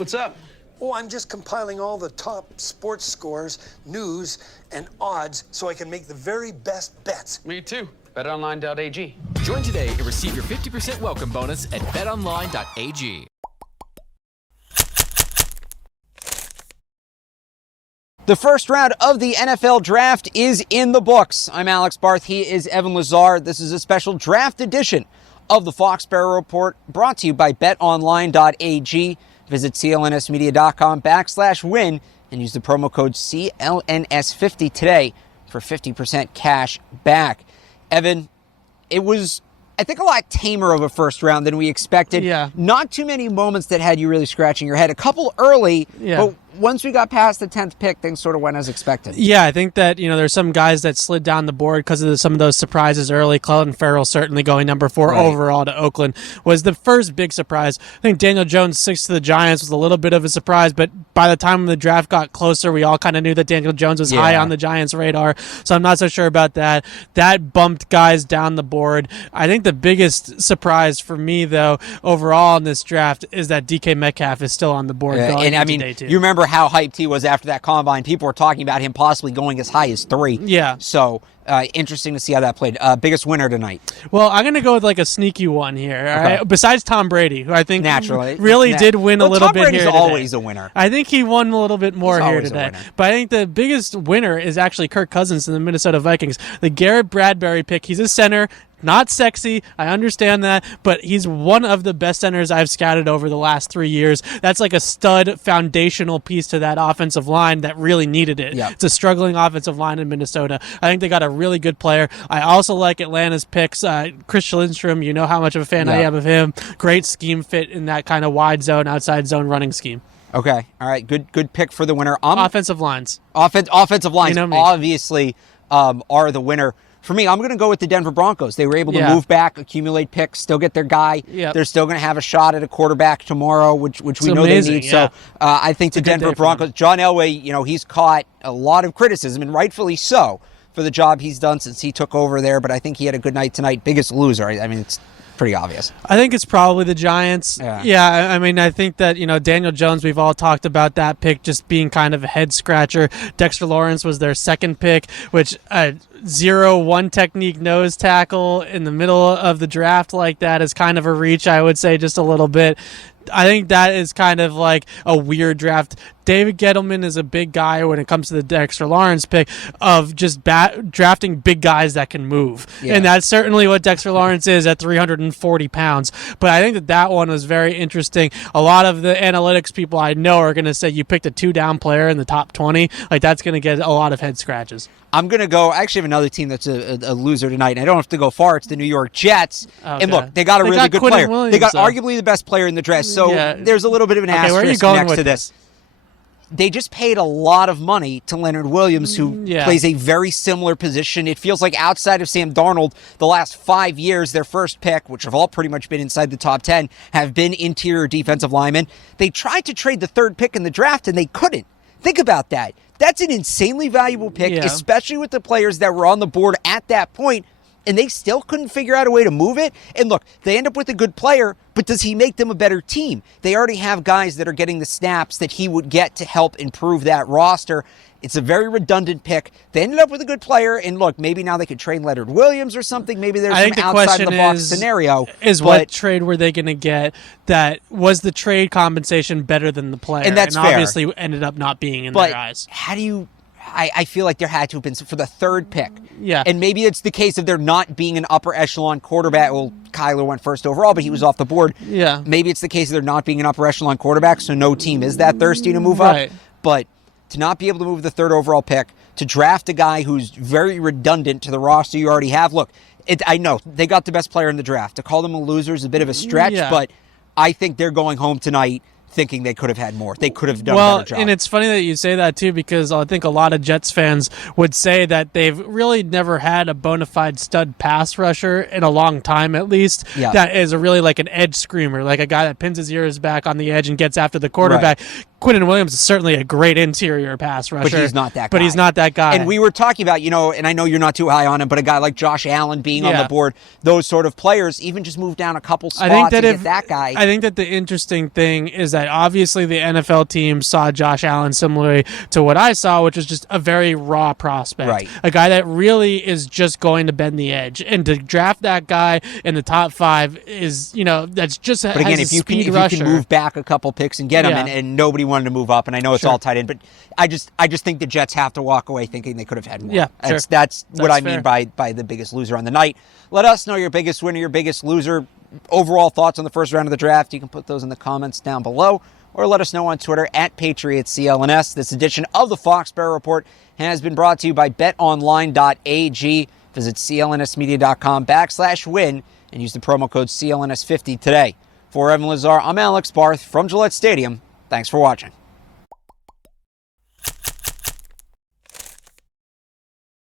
What's up? Oh, I'm just compiling all the top sports scores, news, and odds so I can make the very best bets. Me too. BetOnline.ag. Join today and receive your 50% welcome bonus at betonline.ag. The first round of the NFL Draft is in the books. I'm Alex Barth. He is Evan Lazar. This is a special draft edition of the Foxboro Report brought to you by betonline.ag. Visit clnsmedia.com/win and use the promo code CLNS50 today for 50% cash back. Evan, it was, I think, a lot tamer of a first round than we expected. Yeah. Not too many moments that had you really scratching your head. A couple early, but once we got past the 10th pick, things sort of went as expected. Yeah, I think that, there's some guys that slid down the board because of some of those surprises early. Clelin Ferrell certainly going number 4 overall to Oakland was the first big surprise. I think Daniel Jones 6 to the Giants was a little bit of a surprise, but by the time the draft got closer, we all kind of knew that Daniel Jones was high on the Giants' radar, so I'm not so sure about that. That bumped guys down the board. I think the biggest surprise for me, though, overall in this draft is that DK Metcalf is still on the board going into day 2. You remember how hyped he was after that combine. People were talking about him possibly going as high as 3. Yeah. So interesting to see how that played. Biggest winner tonight? Well, I'm going to go with like a sneaky one here. All right? Besides Tom Brady, who I think naturally really did win a little Tom bit Brady's here always today. a winner. I think he won a little bit more He's here today. But I think the biggest winner is actually Kirk Cousins in the Minnesota Vikings. The Garrett Bradbury pick. He's a center. Not sexy, I understand that, but he's one of the best centers I've scouted over the last 3 years. That's like a stud foundational piece to that offensive line that really needed it. Yep. It's a struggling offensive line in Minnesota. I think they got a really good player. I also like Atlanta's picks. Chris Lindstrom, you know how much of a fan I am of him. Great scheme fit in that kind of wide zone, outside zone running scheme. Okay, all right, good pick for the winner. Offensive lines. Offensive lines You know me. obviously are the winner. For me, I'm going to go with the Denver Broncos. They were able to move back, accumulate picks, still get their guy. Yep. They're still going to have a shot at a quarterback tomorrow, which we know amazing, they need. So I think the Denver Broncos, John Elway, he's caught a lot of criticism, and rightfully so, for the job he's done since he took over there. But I think he had a good night tonight. Biggest loser. I mean, it's pretty obvious. I think it's probably the Giants. Yeah, I mean, I think that, Daniel Jones, we've all talked about that pick just being kind of a head scratcher. Dexter Lawrence was their second pick, which 0-1 technique nose tackle in the middle of the draft like that is kind of a reach, I would say, just a little bit. I think that is kind of like a weird draft. David Gettleman is a big guy when it comes to the Dexter Lawrence pick of just drafting big guys that can move. Yeah. And that's certainly what Dexter Lawrence is at 340 pounds. But I think that one was very interesting. A lot of the analytics people I know are going to say you picked a 2-down player in the top 20. Like, that's going to get a lot of head scratches. I'm going to go, I actually have another team that's a loser tonight, and I don't have to go far. It's the New York Jets. Okay. And look, they got a really good player. Williams, they got arguably the best player in the draft, so there's a little bit of an asterisk next to this. They just paid a lot of money to Leonard Williams, who plays a very similar position. It feels like outside of Sam Darnold, the last 5 years, their first pick, which have all pretty much been inside the top 10, have been interior defensive linemen. They tried to trade the third pick in the draft, and they couldn't. Think about that. That's an insanely valuable pick, especially with the players that were on the board at that point, and they still couldn't figure out a way to move it. And look, they end up with a good player, but does he make them a better team? They already have guys that are getting the snaps that he would get to help improve that roster. It's a very redundant pick. They ended up with a good player, and look, maybe now they could trade Leonard Williams or something. Maybe there's some outside-the-box scenario. What trade were they going to get that was the trade compensation better than the player? And that's fair. Obviously ended up not being in their eyes. How do you... I feel like there had to have been for the third pick. Yeah. And maybe it's the case of there not being an upper echelon quarterback. Well, Kyler went first overall, but he was off the board. Yeah. Maybe it's the case of there not being an upper echelon quarterback, so no team is that thirsty to move up. But to not be able to move the third overall pick, to draft a guy who's very redundant to the roster you already have. Look, I know they got the best player in the draft. To call them a loser is a bit of a stretch, but I think they're going home tonight thinking they could have had more. They could have done a better job. And it's funny that you say that, too, because I think a lot of Jets fans would say that they've really never had a bona fide stud pass rusher in a long time, at least. That is really like an edge screamer, like a guy that pins his ears back on the edge and gets after the quarterback. Quinnen Williams is certainly a great interior pass rusher. But he's not that guy. But he's not that guy. And we were talking about, and I know you're not too high on him, but a guy like Josh Allen being on the board, those sort of players, even just move down a couple spots and get that guy. I think that the interesting thing is that obviously the NFL team saw Josh Allen similarly to what I saw, which is just a very raw prospect. Right. A guy that really is just going to bend the edge. And to draft that guy in the top 5 is, that's just But again, if you can move back a couple picks and get him, and nobody wanted to move up, and I know it's all tight end, but I just think the Jets have to walk away thinking they could have had more. Yeah, that's what I mean by the biggest loser on the night. Let us know your biggest winner, your biggest loser, overall thoughts on the first round of the draft. You can put those in the comments down below, or let us know on Twitter at PatriotCLNS. This edition of the Foxboro Report has been brought to you by betonline.ag. Visit clnsmedia.com/win and use the promo code CLNS50 today. For Evan Lazar, I'm Alex Barth from Gillette Stadium. Thanks for watching.